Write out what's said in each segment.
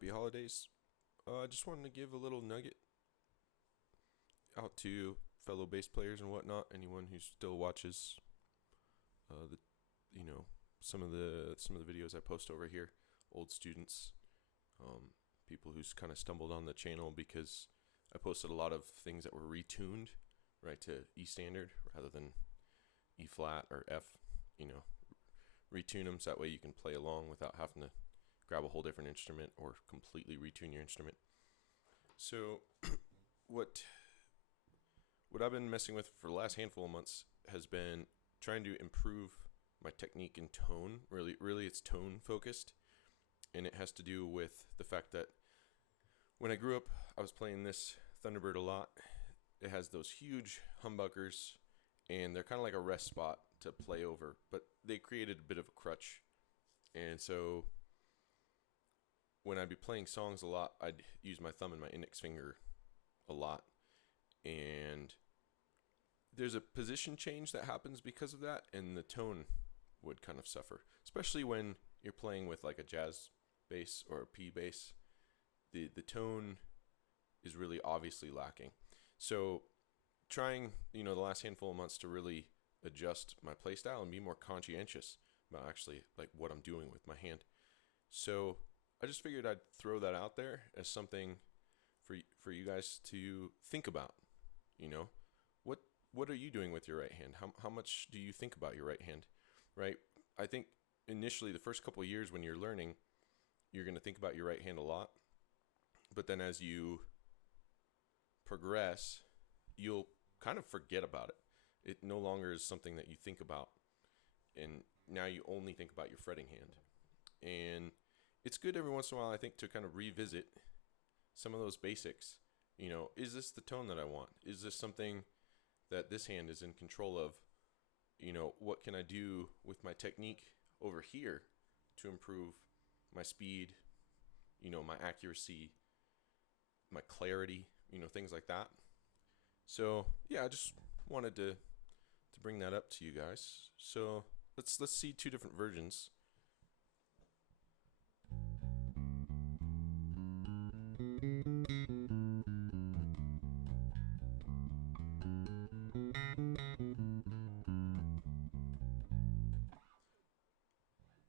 Happy holidays. I just wanted to give a little nugget out to fellow bass players and whatnot. Anyone who still watches the some of the videos I post over here, old students, people who's kind of stumbled on the channel because I posted a lot of things that were retuned right to E standard rather than E flat or F. Retune them so that way you can play along without having to grab a whole different instrument or completely retune your instrument. So what I've been messing with for the last handful of months has been trying to improve my technique and tone. Really it's tone focused, and it has to do with the fact that when I grew up, I was playing this Thunderbird a lot. It has those huge humbuckers, and they're kind of like a rest spot to play over, but they created a bit of a crutch. And so when I'd be playing songs a lot, I'd use my thumb and my index finger a lot. And there's a position change that happens because of that, and the tone would kind of suffer, especially when you're playing with like a jazz bass or a P bass. The tone is really obviously lacking. So trying, the last handful of months to really adjust my play style and be more conscientious about actually like what I'm doing with my hand. So I just figured I'd throw that out there as something for you guys to think about. What are you doing with your right hand? How much do you think about your right hand? Right? I think initially the first couple of years when you're learning, you're going to think about your right hand a lot. But then as you progress, you'll kind of forget about it. It no longer is something that you think about, and now you only think about your fretting hand. And it's good every once in a while, I think, to kind of revisit some of those basics. Is this the tone that I want? Is this something that this hand is in control of? What can I do with my technique over here to improve my speed, my accuracy, my clarity, things like that. So yeah, I just wanted to bring that up to you guys. So let's see two different versions.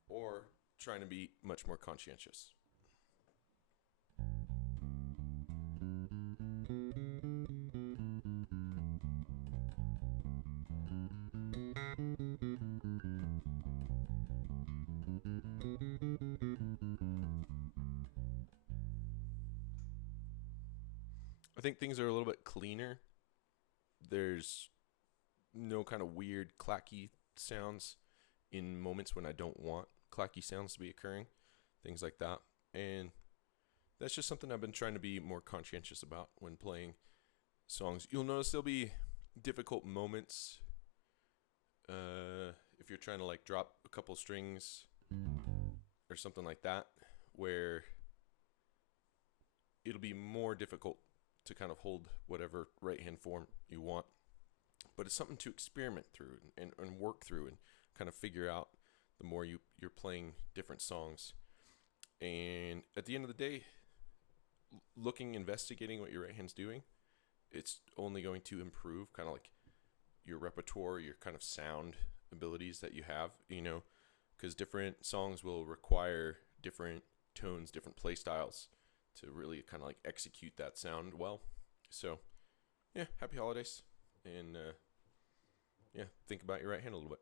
Or trying to be much more conscientious. I think things are a little bit cleaner. There's no kind of weird clacky sounds in moments when I don't want clacky sounds to be occurring, things like that. And that's just something I've been trying to be more conscientious about when playing songs. You'll notice there'll be difficult moments if you're trying to like drop a couple strings or something like that, where it'll be more difficult to kind of hold whatever right hand form you want. But it's something to experiment through and work through and kind of figure out the more you're playing different songs. And at the end of the day, investigating what your right hand's doing, it's only going to improve kind of like your repertoire, your kind of sound abilities that you have, because different songs will require different tones, different play styles to really kind of like execute that sound well. So yeah, happy holidays. And think about your right hand a little bit.